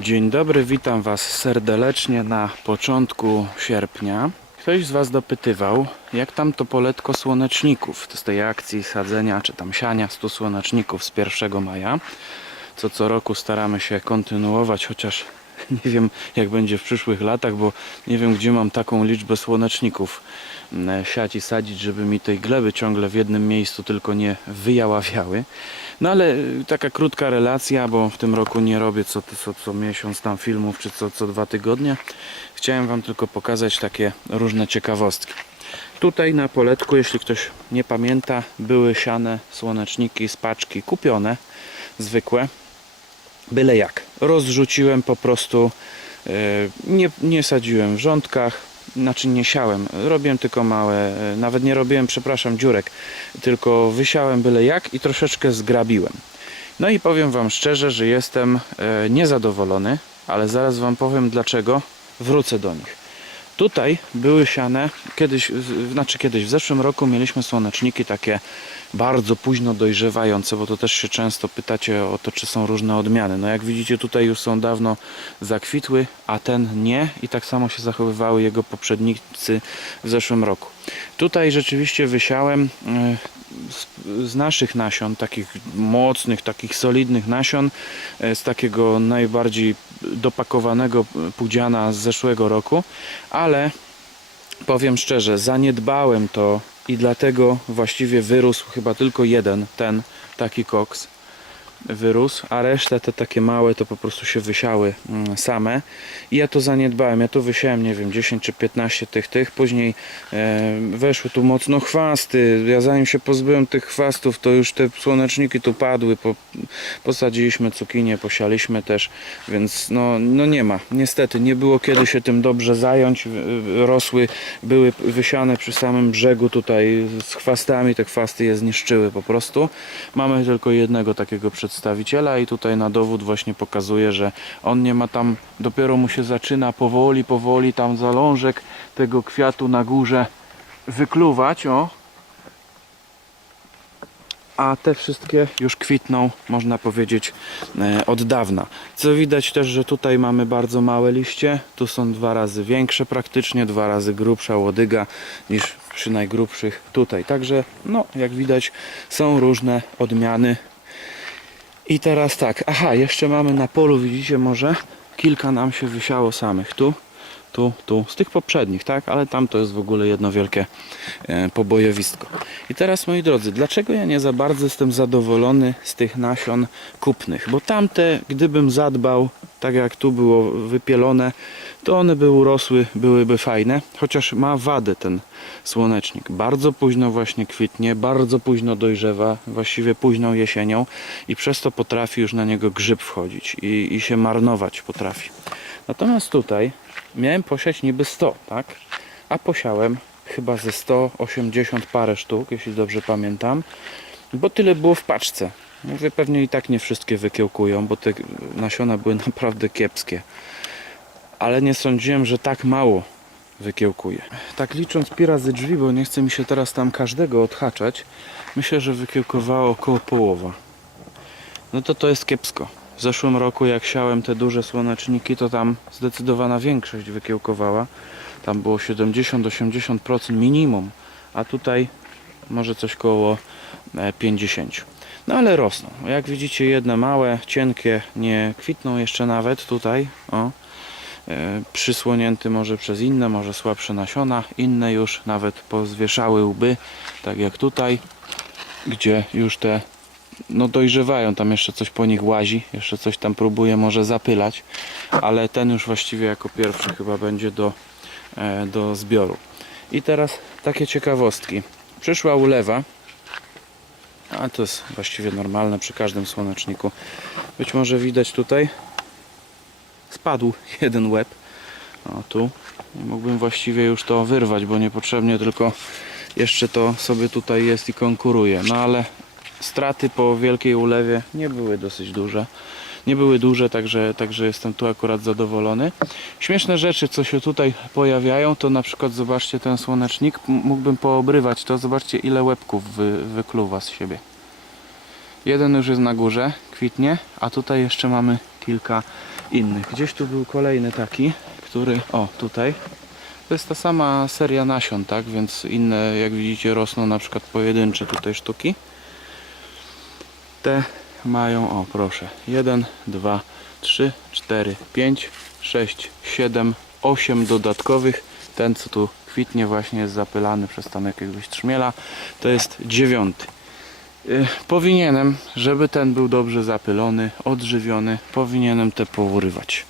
Dzień dobry, witam Was serdecznie na początku sierpnia. Ktoś z Was dopytywał, jak tam to poletko słoneczników z tej akcji sadzenia czy tam siania 100 słoneczników z 1 maja. Co co roku staramy się kontynuować, chociaż nie wiem jak będzie w przyszłych latach, bo nie wiem gdzie mam taką liczbę słoneczników mm, siać i sadzić, żeby mi tej gleby ciągle w jednym miejscu tylko nie wyjaławiały. No ale y, taka krótka relacja, bo w tym roku nie robię co, co, co miesiąc tam filmów, czy co, co dwa tygodnie. Chciałem Wam tylko pokazać takie różne ciekawostki. Tutaj na poletku, jeśli ktoś nie pamięta, były siane słoneczniki z paczki kupione, zwykłe, byle jak. Rozrzuciłem po prostu, e, nie, nie sadziłem w rządkach, znaczy nie siałem, robiłem tylko małe, e, nawet nie robiłem, przepraszam, dziurek, tylko wysiałem byle jak i troszeczkę zgrabiłem. No i powiem Wam szczerze, że jestem e, niezadowolony, ale zaraz Wam powiem dlaczego, wrócę do nich. Tutaj były siane kiedyś, znaczy kiedyś, w zeszłym roku mieliśmy słoneczniki takie bardzo późno dojrzewające, bo to też się często pytacie o to, czy są różne odmiany. No jak widzicie tutaj już są dawno zakwitły, a ten nie i tak samo się zachowywały jego poprzednicy w zeszłym roku. Tutaj rzeczywiście wysiałem e, z, naszych nasion, takich mocnych, takich solidnych nasion, e, z takiego najbardziej dopakowanego pudziana z zeszłego roku, ale powiem szczerze, zaniedbałem to i dlatego właściwie wyrósł chyba tylko jeden, ten taki koks wyrósł, a resztę te takie małe to po prostu się wysiały mm, same. I ja to zaniedbałem, ja tu wysiałem nie wiem 10 czy 15 tych tych, później e, weszły tu mocno chwasty, ja zanim się pozbyłem tych chwastów to już te słoneczniki tu padły, po, posadziliśmy cukinię, posialiśmy też, więc no, no nie ma, niestety nie było kiedy się tym dobrze zająć, rosły, były wysiane przy samym brzegu tutaj z chwastami, te chwasty je zniszczyły po prostu. Mamy tylko jednego takiego przedstawiciela i tutaj na dowód właśnie pokazuje, że on nie ma tam, dopiero mu się zaczyna powoli, powoli tam zalążek tego kwiatu na górze wykluwać, o. A te wszystkie już kwitną, można powiedzieć, e, od dawna. Co widać też, że tutaj mamy bardzo małe liście. Tu są dwa razy większe praktycznie, dwa razy grubsza łodyga niż przy najgrubszych tutaj. Także, no, jak widać, są różne odmiany. I teraz tak, aha, jeszcze mamy na polu, widzicie może, kilka nam się wysiało samych. Tu, tu, tu, z tych poprzednich, tak? Ale tam to jest w ogóle jedno wielkie e, pobojowisko. I teraz, moi drodzy, dlaczego ja nie za bardzo jestem zadowolony z tych nasion kupnych? Bo tamte, gdybym zadbał, tak jak tu było wypielone, to one by urosły, byłyby fajne, chociaż ma wadę ten słonecznik. Bardzo późno właśnie kwitnie, bardzo późno dojrzewa, właściwie późną jesienią i przez to potrafi już na niego grzyb wchodzić i, i się marnować potrafi. Natomiast tutaj miałem posiać niby 100, tak? A posiałem chyba ze 180 parę sztuk, jeśli dobrze pamiętam, bo tyle było w paczce. Mówię, pewnie i tak nie wszystkie wykiełkują, bo te nasiona były naprawdę kiepskie. Ale nie sądziłem, że tak mało wykiełkuje. Tak licząc pi razy drzwi, bo nie chce mi się teraz tam każdego odhaczać, myślę, że wykiełkowało około połowa. No to to jest kiepsko. W zeszłym roku jak siałem te duże słoneczniki, to tam zdecydowana większość wykiełkowała. Tam było 70-80% minimum, a tutaj może coś koło e, 50. No ale rosną. Jak widzicie jedne małe, cienkie, nie kwitną jeszcze nawet tutaj. O, e, przysłonięty może przez inne, może słabsze nasiona. Inne już nawet pozwieszały łby, tak jak tutaj, gdzie już te no dojrzewają, tam jeszcze coś po nich łazi, jeszcze coś tam próbuje może zapylać, ale ten już właściwie jako pierwszy chyba będzie do, e, do zbioru. I teraz takie ciekawostki. Przyszła ulewa, a to jest właściwie normalne przy każdym słoneczniku. Być może widać tutaj, spadł jeden łeb, o tu, mógłbym właściwie już to wyrwać, bo niepotrzebnie tylko jeszcze to sobie tutaj jest i konkuruje. No ale straty po wielkiej ulewie nie były dosyć duże. Nie były duże, także, także jestem tu akurat zadowolony. Śmieszne rzeczy, co się tutaj pojawiają, to na przykład zobaczcie ten słonecznik. Mógłbym poobrywać to. Zobaczcie ile łebków wy, wykluwa z siebie. Jeden już jest na górze, kwitnie, a tutaj jeszcze mamy kilka innych. Gdzieś tu był kolejny taki, który, o tutaj, to jest ta sama seria nasion, tak? Więc inne, jak widzicie, rosną na przykład pojedyncze tutaj sztuki. Te mają, o proszę, 1, 2, 3, 4, 5, 6, 7, 8 dodatkowych. Ten, co tu kwitnie, właśnie jest zapylany przez tam jakiegoś trzmiela. To jest dziewiąty. Y, Powinienem, żeby ten był dobrze zapylony, odżywiony, powinienem te pourywać.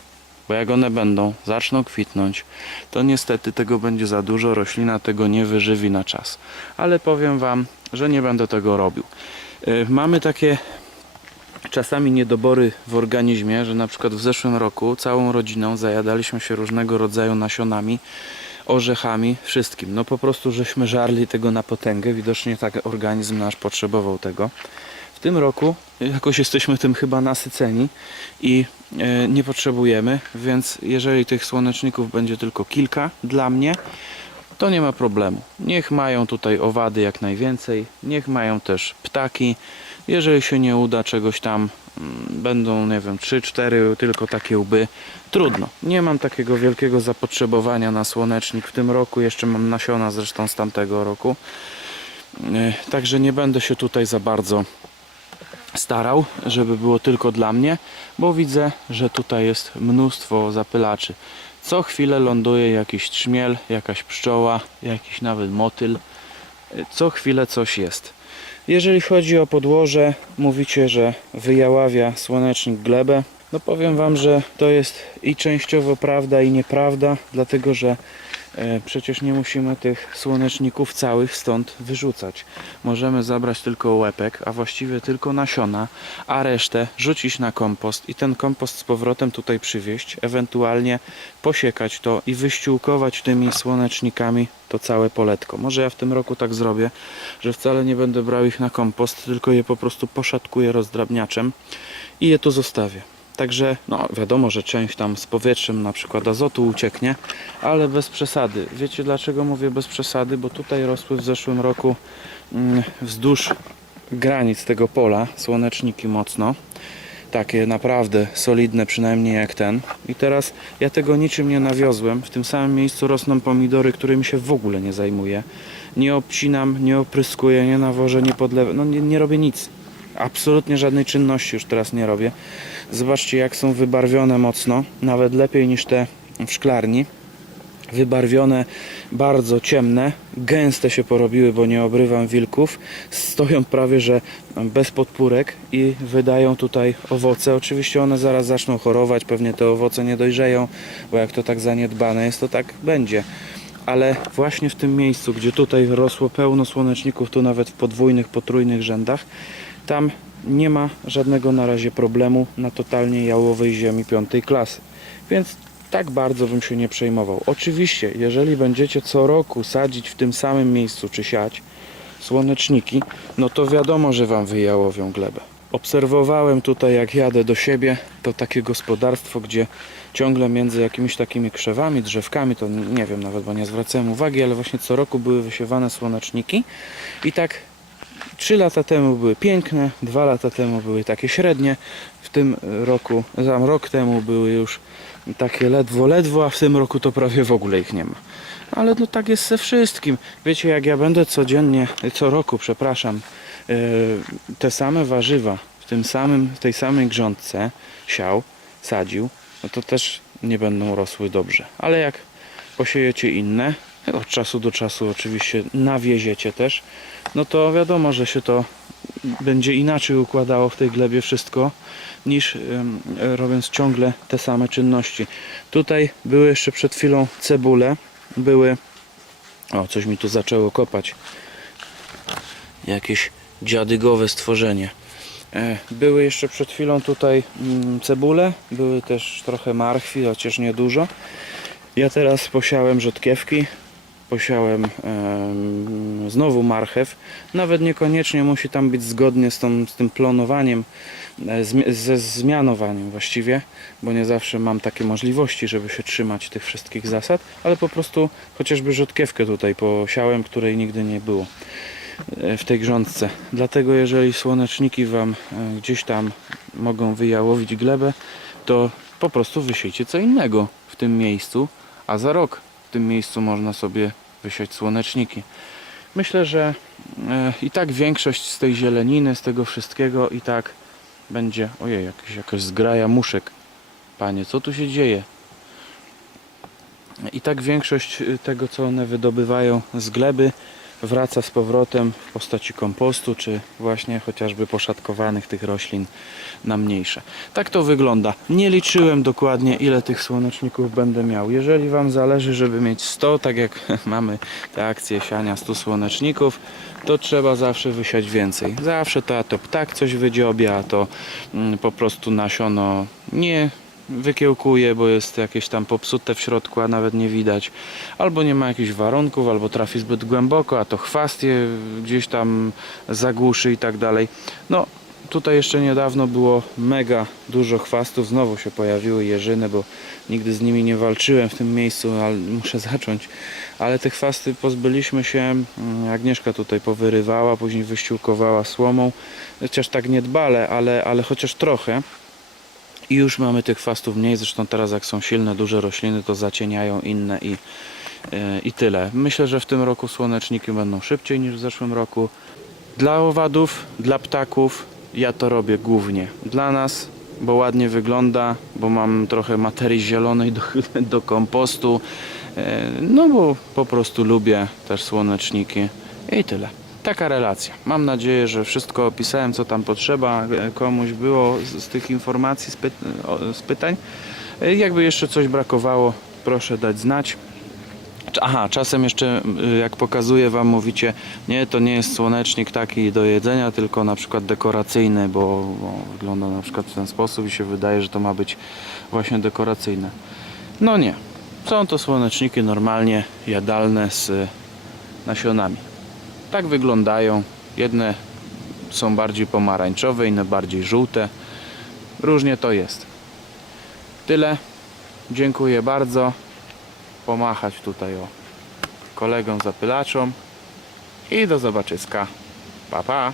Bo jak one będą, zaczną kwitnąć, to niestety tego będzie za dużo, roślina tego nie wyżywi na czas. Ale powiem Wam, że nie będę tego robił. Y, Mamy takie czasami niedobory w organizmie, że na przykład w zeszłym roku całą rodziną zajadaliśmy się różnego rodzaju nasionami, orzechami, wszystkim. No po prostu żeśmy żarli tego na potęgę, widocznie tak organizm nasz potrzebował tego. W tym roku jakoś jesteśmy tym chyba nasyceni i e, nie potrzebujemy, więc jeżeli tych słoneczników będzie tylko kilka dla mnie, to nie ma problemu. Niech mają tutaj owady jak najwięcej, niech mają też ptaki. Jeżeli się nie uda czegoś tam, mm, będą, nie wiem, 3-4 tylko takie łby, trudno. Nie mam takiego wielkiego zapotrzebowania na słonecznik w tym roku, jeszcze mam nasiona zresztą z tamtego roku. E, Także nie będę się tutaj za bardzo starał, żeby było tylko dla mnie, bo widzę, że tutaj jest mnóstwo zapylaczy. Co chwilę ląduje jakiś trzmiel, jakaś pszczoła, jakiś nawet motyl. Co chwilę coś jest. Jeżeli chodzi o podłoże, mówicie, że wyjaławia słonecznik glebę. No powiem Wam, że to jest i częściowo prawda i nieprawda, dlatego że przecież nie musimy tych słoneczników całych stąd wyrzucać. Możemy zabrać tylko łepek, a właściwie tylko nasiona, a resztę rzucić na kompost i ten kompost z powrotem tutaj przywieźć, ewentualnie posiekać to i wyściółkować tymi słonecznikami to całe poletko. Może ja w tym roku tak zrobię, że wcale nie będę brał ich na kompost, tylko je po prostu poszatkuję rozdrabniaczem i je tu zostawię. Także no wiadomo, że część tam z powietrzem na przykład azotu ucieknie, ale bez przesady. Wiecie dlaczego mówię bez przesady? Bo tutaj rosły w zeszłym roku mm, wzdłuż granic tego pola słoneczniki mocno. Takie naprawdę solidne, przynajmniej jak ten. I teraz ja tego niczym nie nawiozłem. W tym samym miejscu rosną pomidory, którymi się w ogóle nie zajmuję. Nie obcinam, nie opryskuję, nie nawożę, nie podlewam. No nie, nie robię nic. Absolutnie żadnej czynności już teraz nie robię. Zobaczcie jak są wybarwione mocno, nawet lepiej niż te w szklarni. Wybarwione, bardzo ciemne, gęste się porobiły, bo nie obrywam wilków. Stoją prawie że bez podpórek i wydają tutaj owoce. Oczywiście one zaraz zaczną chorować, pewnie te owoce nie dojrzeją, bo jak to tak zaniedbane jest, to tak będzie ale właśnie w tym miejscu, gdzie tutaj rosło pełno słoneczników, tu nawet w podwójnych, potrójnych rzędach, tam nie ma żadnego na razie problemu na totalnie jałowej ziemi piątej klasy. Więc tak bardzo bym się nie przejmował. Oczywiście, jeżeli będziecie co roku sadzić w tym samym miejscu czy siać słoneczniki, no to wiadomo, że Wam wyjałowią glebę. Obserwowałem tutaj, jak jadę do siebie, to takie gospodarstwo, gdzie ciągle między jakimiś takimi krzewami, drzewkami, to nie wiem nawet, bo nie zwracałem uwagi, ale właśnie co roku były wysiewane słoneczniki i tak 3 lata temu były piękne, 2 lata temu były takie średnie, w tym roku, tam rok temu były już takie ledwo, ledwo, a w tym roku to prawie w ogóle ich nie ma. Ale no tak jest ze wszystkim. Wiecie, jak ja będę codziennie, co roku, przepraszam, yy, te same warzywa w tym samym, tej samej grządce siał, sadził, no to też nie będą rosły dobrze. Ale jak posiejecie inne, od czasu do czasu oczywiście nawieziecie też, no to wiadomo, że się to będzie inaczej układało w tej glebie wszystko niż robiąc ciągle te same czynności. Tutaj były jeszcze przed chwilą cebule, były o, coś mi tu zaczęło kopać jakieś dziadygowe stworzenie. E, Były jeszcze przed chwilą tutaj mm, cebule, były też trochę marchwi, chociaż nie dużo. Ja teraz posiałem rzodkiewki, posiałem em, znowu marchew. Nawet niekoniecznie musi tam być zgodnie z, tą, z tym plonowaniem, e, zmi- ze zmianowaniem właściwie, bo nie zawsze mam takie możliwości, żeby się trzymać tych wszystkich zasad, ale po prostu chociażby rzodkiewkę tutaj posiałem, której nigdy nie było e, w tej grządce. Dlatego jeżeli słoneczniki Wam e, gdzieś tam mogą wyjałowić glebę, to po prostu wysiejcie co innego w tym miejscu, a za rok tym miejscu można sobie wysiać słoneczniki. Myślę, że e, i tak większość z tej zieleniny, z tego wszystkiego i tak będzie. Ojej, jakaś, jakaś zgraja muszek. Panie, co tu się dzieje? I tak większość y, tego, co one wydobywają z gleby, wraca z powrotem w postaci kompostu, czy właśnie chociażby poszatkowanych tych roślin na mniejsze. Tak to wygląda. Nie liczyłem dokładnie, ile tych słoneczników będę miał. Jeżeli Wam zależy, żeby mieć 100, tak jak mamy te akcje siania 100 słoneczników, to trzeba zawsze wysiać więcej. Zawsze to, a to ptak coś wydziobia, a to mm, po prostu nasiono nie wykiełkuje, bo jest jakieś tam popsute w środku, a nawet nie widać. Albo nie ma jakichś warunków, albo trafi zbyt głęboko, a to chwast je gdzieś tam zagłuszy i tak dalej. No, tutaj jeszcze niedawno było mega dużo chwastów, znowu się pojawiły jeżyny, bo nigdy z nimi nie walczyłem w tym miejscu, ale muszę zacząć. Ale te chwasty pozbyliśmy się, mm, Agnieszka tutaj powyrywała, później wyściółkowała słomą, chociaż tak niedbale, ale, ale chociaż trochę. I już mamy tych chwastów mniej, zresztą teraz jak są silne, duże rośliny, to zacieniają inne i, e, i tyle. Myślę, że w tym roku słoneczniki będą szybciej niż w zeszłym roku. Dla owadów, dla ptaków ja to robię głównie. Dla nas, bo ładnie wygląda, bo mam trochę materii zielonej do, do kompostu, e, no bo po prostu lubię też słoneczniki i tyle. Taka relacja. Mam nadzieję, że wszystko opisałem, co tam potrzeba. e, Komuś było z, z tych informacji, z, py- z pytań. E, Jakby jeszcze coś brakowało, proszę dać znać. Aha, czasem jeszcze jak pokazuję Wam, mówicie, nie, to nie jest słonecznik taki do jedzenia, tylko na przykład dekoracyjny, bo, bo wygląda na przykład w ten sposób i się wydaje, że to ma być właśnie dekoracyjne. No nie, są to słoneczniki normalnie jadalne z nasionami. Tak wyglądają. Jedne są bardziej pomarańczowe, inne bardziej żółte. Różnie to jest. Tyle. Dziękuję bardzo pomachać tutaj o kolegom zapylaczom i do zobaczyska. Pa pa!